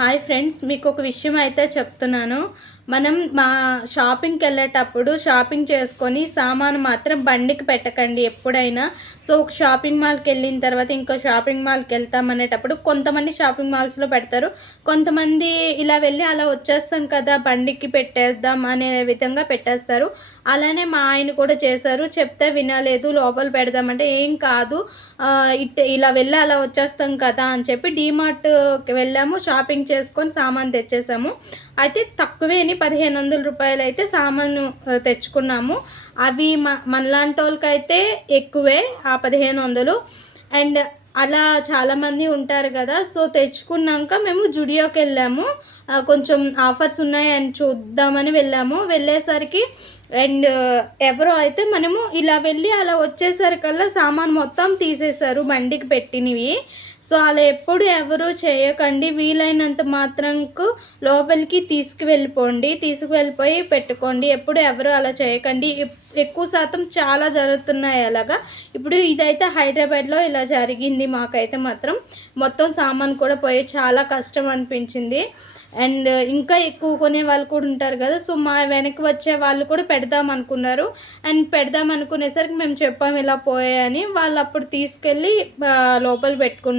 Hi friends, మీకు ఒక విషయం అయితే చెప్తున్నాను. మనం మా షాపింగ్కి వెళ్ళేటప్పుడు షాపింగ్ చేసుకొని సామాను మాత్రం బండికి పెట్టకండి ఎప్పుడైనా. సో ఒక షాపింగ్ మాల్కి వెళ్ళిన తర్వాత ఇంకో షాపింగ్ మాల్కి వెళ్తామనేటప్పుడు కొంతమంది షాపింగ్ మాల్స్లో పెడతారు, కొంతమంది ఇలా వెళ్ళి అలా వచ్చేస్తాం కదా బండికి పెట్టేద్దాం అనే విధంగా పెట్టేస్తారు. అలానే మా ఆయన కూడా చేశారు, చెప్తే వినలేదు, లోపల పెడదామంటే ఏం కాదు ఇలా వెళ్ళి అలా వచ్చేస్తాం కదా అని చెప్పి డీమార్ట్కి వెళ్ళాము, షాపింగ్ చేసుకొని సామాన్ తెచ్చేసాము. అయితే తక్కువేని 1500 రూపాయలు అయితే సామాను తెచ్చుకున్నాము. అవి మనలాంటి వాళ్ళకైతే ఎక్కువే ఆ 1500. అండ్ అలా చాలామంది ఉంటారు కదా, సో తెచ్చుకున్నాక మేము జుడియోకి వెళ్ళాము. కొంచెం ఆఫర్స్ ఉన్నాయని చూద్దామని వెళ్ళేసరికి అండ్ ఎవరో అయితే మనము ఇలా వెళ్ళి అలా వచ్చేసరికల్లా సామాన్ మొత్తం తీసేశారు బండికి పెట్టినవి. సో అలా ఎప్పుడు ఎవరు చేయకండి, వీలైనంత మాత్రంకు లోపలికి తీసుకువెళ్ళిపోయి పెట్టుకోండి. ఎప్పుడు ఎవరు అలా చేయకండి. ఎక్కువ శాతం చాలా జరుగుతున్నాయి అలాగా. ఇప్పుడు ఇదైతే హైదరాబాద్లో ఇలా జరిగింది. మాకైతే మాత్రం మొత్తం సామాన్ కూడా పోయి చాలా కష్టం అనిపించింది. అండ్ ఇంకా ఎక్కువ కొనే వాళ్ళు కూడా ఉంటారు కదా, సో మా వెనక్కి వచ్చే వాళ్ళు కూడా పెడదాం అనుకున్నారు. అండ్ పెడదాం అనుకునేసరికి మేము చెప్పాము ఇలా పోయాయని, వాళ్ళు అప్పుడు తీసుకెళ్ళి లోపల పెట్టుకున్నారు.